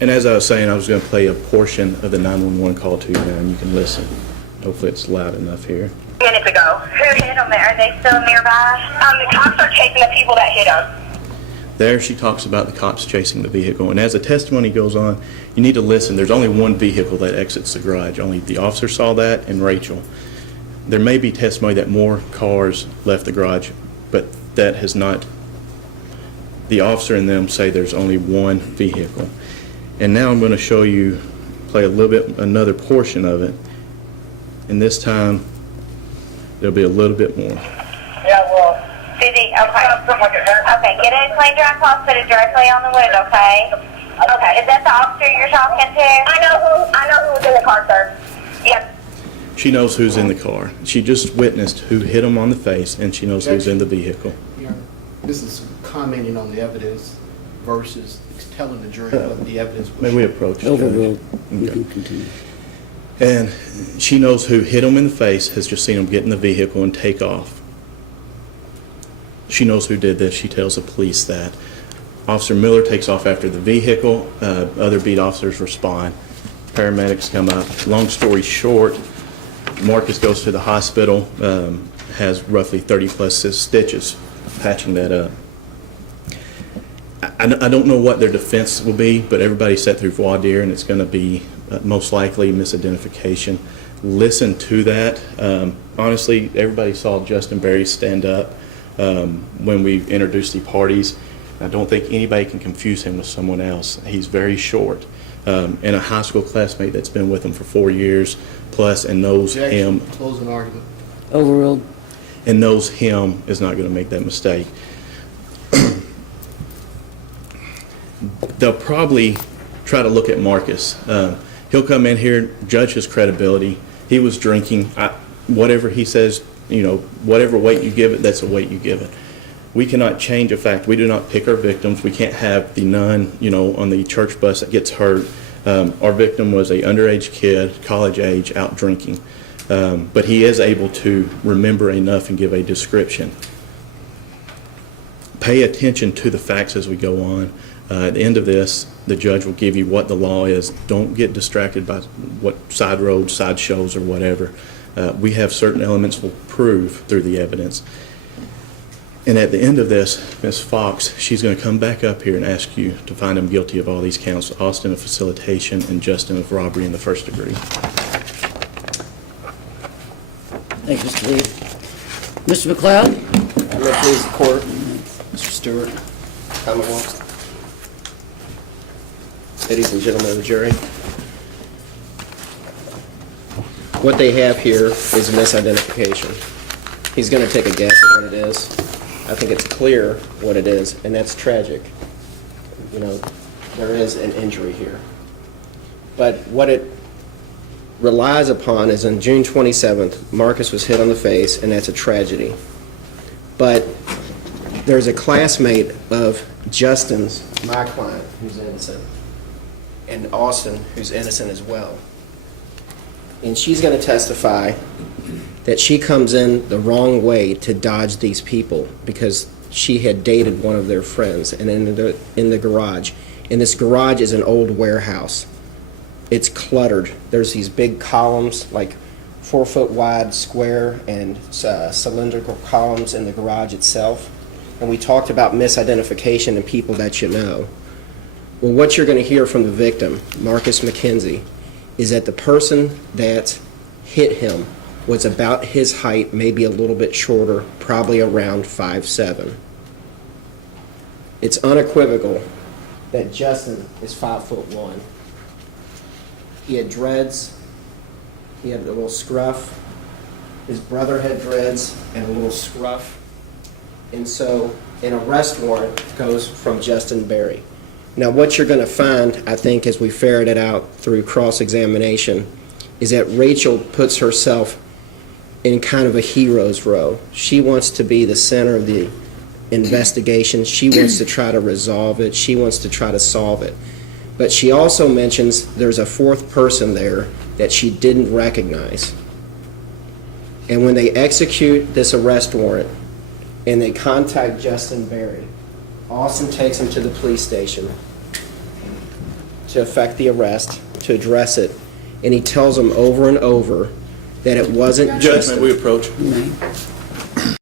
And as I was saying, I was going to play a portion of the 911 call to you now, and you can listen. Hopefully it's loud enough here. Minutes ago. Who hit them? Are they still nearby? The cops are chasing the people that hit them. There she talks about the cops chasing the vehicle, and as the testimony goes on, you need to listen. There's only one vehicle that exits the garage. Only the officer saw that and Rachel. There may be testimony that more cars left the garage, but that has not. The officer and them say there's only one vehicle. And now I'm going to show you, play a little bit, another portion of it, and this time there'll be a little bit more. Yeah, well. Susie, okay. Okay, get a plain dry cloth, put it directly on the wood, okay? Okay, is that the officer you're talking to? I know who was in the car, sir. Yep. She knows who's in the car. She just witnessed who hit him on the face, and she knows who's in the vehicle. This is commenting on the evidence versus telling the jury what the evidence was. May we approach? Overruled. We Okay. can continue. And she knows who hit him in the face, has just seen him get in the vehicle and take off. She knows who did this. She tells the police that. Officer Miller takes off after the vehicle. Other beat officers respond. Paramedics come up. Long story short, Marcus goes to the hospital, has roughly 30-plus stitches, patching that up. I don't know what their defense will be, but everybody sat through voir dire, and it's going to be most likely misidentification. Listen to that. Honestly, everybody saw Justin Berry stand up when we introduced the parties. I don't think anybody can confuse him with someone else. He's very short. And a high school classmate that's been with him for 4 years plus and knows him. Closing argument. Overruled. And knows him is not going to make that mistake. They'll probably try to look at Marcus. He'll come in here, judge his credibility. He was drinking. Whatever he says, whatever weight you give it, that's the weight you give it. We cannot change a fact. We do not pick our victims. We can't have the nun, on the church bus that gets hurt. Our victim was an underage kid, college age, out drinking. But he is able to remember enough and give a description. Pay attention to the facts as we go on. At the end of this, the judge will give you what the law is. Don't get distracted by what side roads, side shows, or whatever. We have certain elements we'll prove through the evidence. And at the end of this, Ms. Fox, she's going to come back up here and ask you to find him guilty of all these counts, Austin of facilitation and Justin of robbery in the first degree. Thank you, Mr. Lee. Mr. McLeod? I'm going to please the court. Mr. Stewart, Commonwealth. Ladies and gentlemen of the jury. What they have here is misidentification. He's going to take a guess at what it is. I think it's clear what it is, and that's tragic. There is an injury here. But what it relies upon is on June 27th, Marcus was hit on the face, and that's a tragedy. But there's a classmate of Justin's, my client, who's innocent, and Austin, who's innocent as well. And she's going to testify that she comes in the wrong way to dodge these people because she had dated one of their friends and in the garage. And this garage is an old warehouse. It's cluttered. There's these big columns, like 4 foot wide square and cylindrical columns in the garage itself. And we talked about misidentification and people that you know. Well, what you're going to hear from the victim, Marcus McKenzie, is that the person that hit him was about his height, maybe a little bit shorter, probably around 5'7". It's unequivocal that Justin is 5'1". He had dreads, he had a little scruff, his brother had dreads and a little scruff, and so an arrest warrant goes from Justin Berry. Now what you're going to find, I think, as we ferret it out through cross-examination, is that Rachel puts herself in kind of a hero's role. She wants to be the center of the investigation. She wants to try to resolve it. She wants to try to solve it. But she also mentions there's a fourth person there that she didn't recognize. And when they execute this arrest warrant and they contact Justin Berry, Austin takes him to the police station to effect the arrest, to address it, and he tells them over and over that it wasn't just... Judgment, we approach. May.